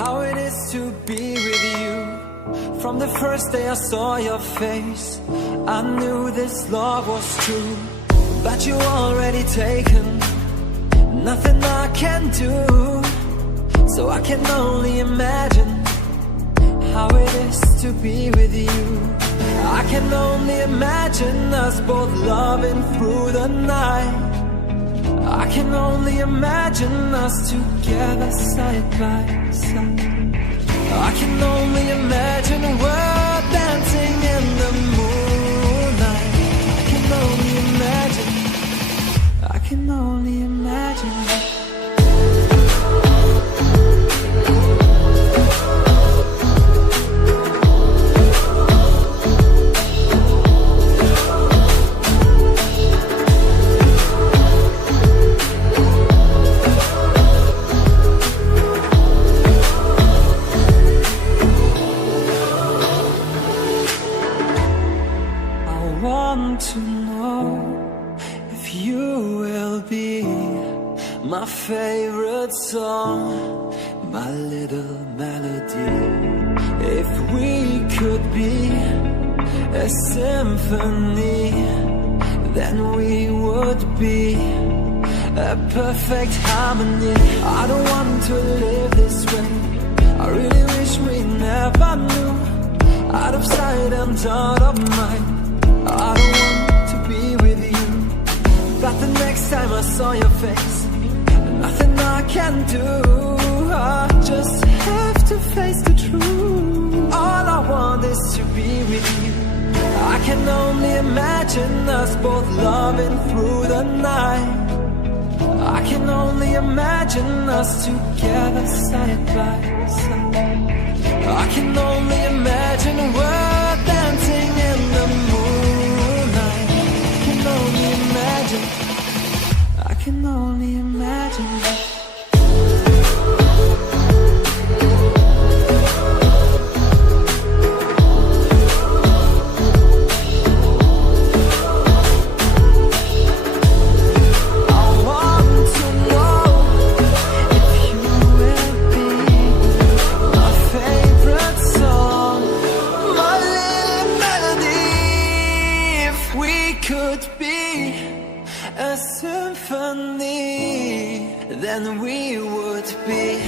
how it is to be with you. From the first day I saw your face, I knew this love was true. But you already taken, nothing I can do. So I can only imagine how it is to be with you. I can only imagine us both loving through the night. I can only imagine us together side by side. I can only imagine we're dancing in the moonlight. I can only imagine. I can only imagine. My favorite song, my little melody. If we could be a symphony, then we would be a perfect harmony. I don't want to live this way, I really wish we never knew. Out of sight and out of mind, I don't want to be with you. But the next time I saw your face, nothing I can do, I just have to face the truth. All I want is to be with you. I can only imagine us both loving through the night. I can only imagine us together side by side. I can only imagine we're dancing in the moonlight. I can only imagine. I can only imagine. Then we would be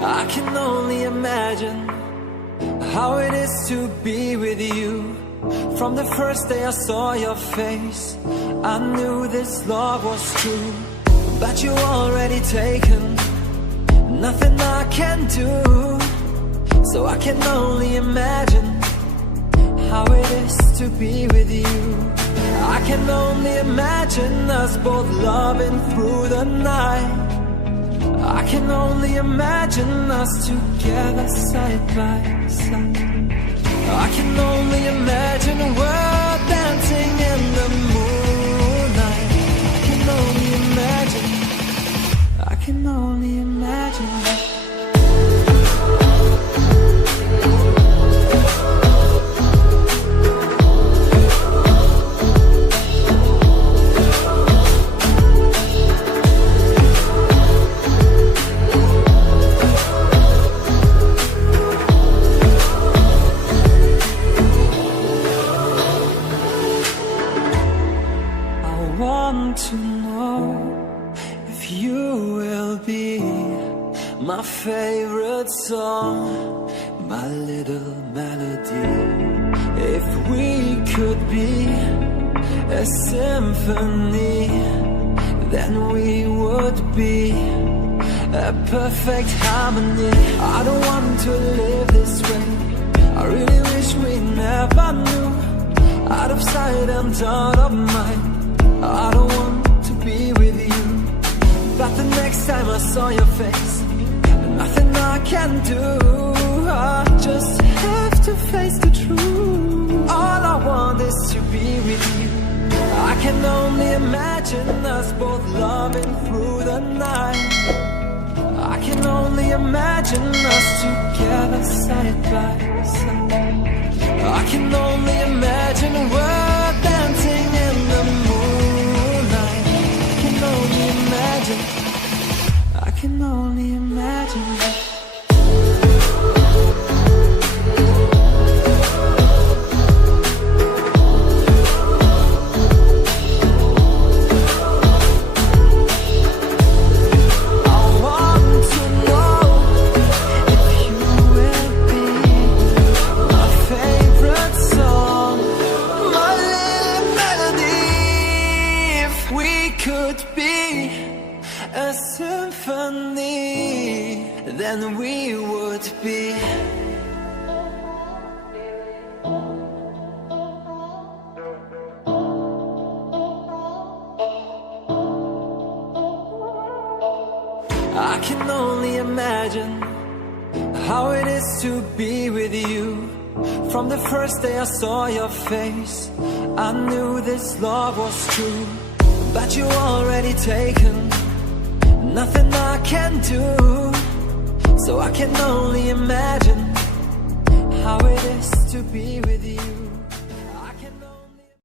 I can only imagine how it is to be with you. From the first day I saw your face, I knew this love was true. But you already taken, nothing I can do. So I can only imagine how it is to be with you. I can only imagine us both loving through the night. I can only imagine us together side by side. I can only imagine we're dancing in the moonlight. I can only imagine. I can only imagine. My favorite song, my little melody. If we could be a symphony, then we would be a perfect harmony. I don't want to live this way, I really wish we never knew. Out of sight and out of mind, I don't want to be with you. But the next time I saw your face, nothing I can do, I just have to face the truth. All I want is to be with you. I can only imagine us both loving through the night. I can only imagine us together side by side. I can only imagine we're dancing in the moonlight. I can only imagine. I can only imagine. Could be a symphony, then we would be. I can only imagine how it is to be with you. From the first day I saw your face, I knew this love was true. But you already taken, nothing I can do. So I can only imagine how it is to be with you.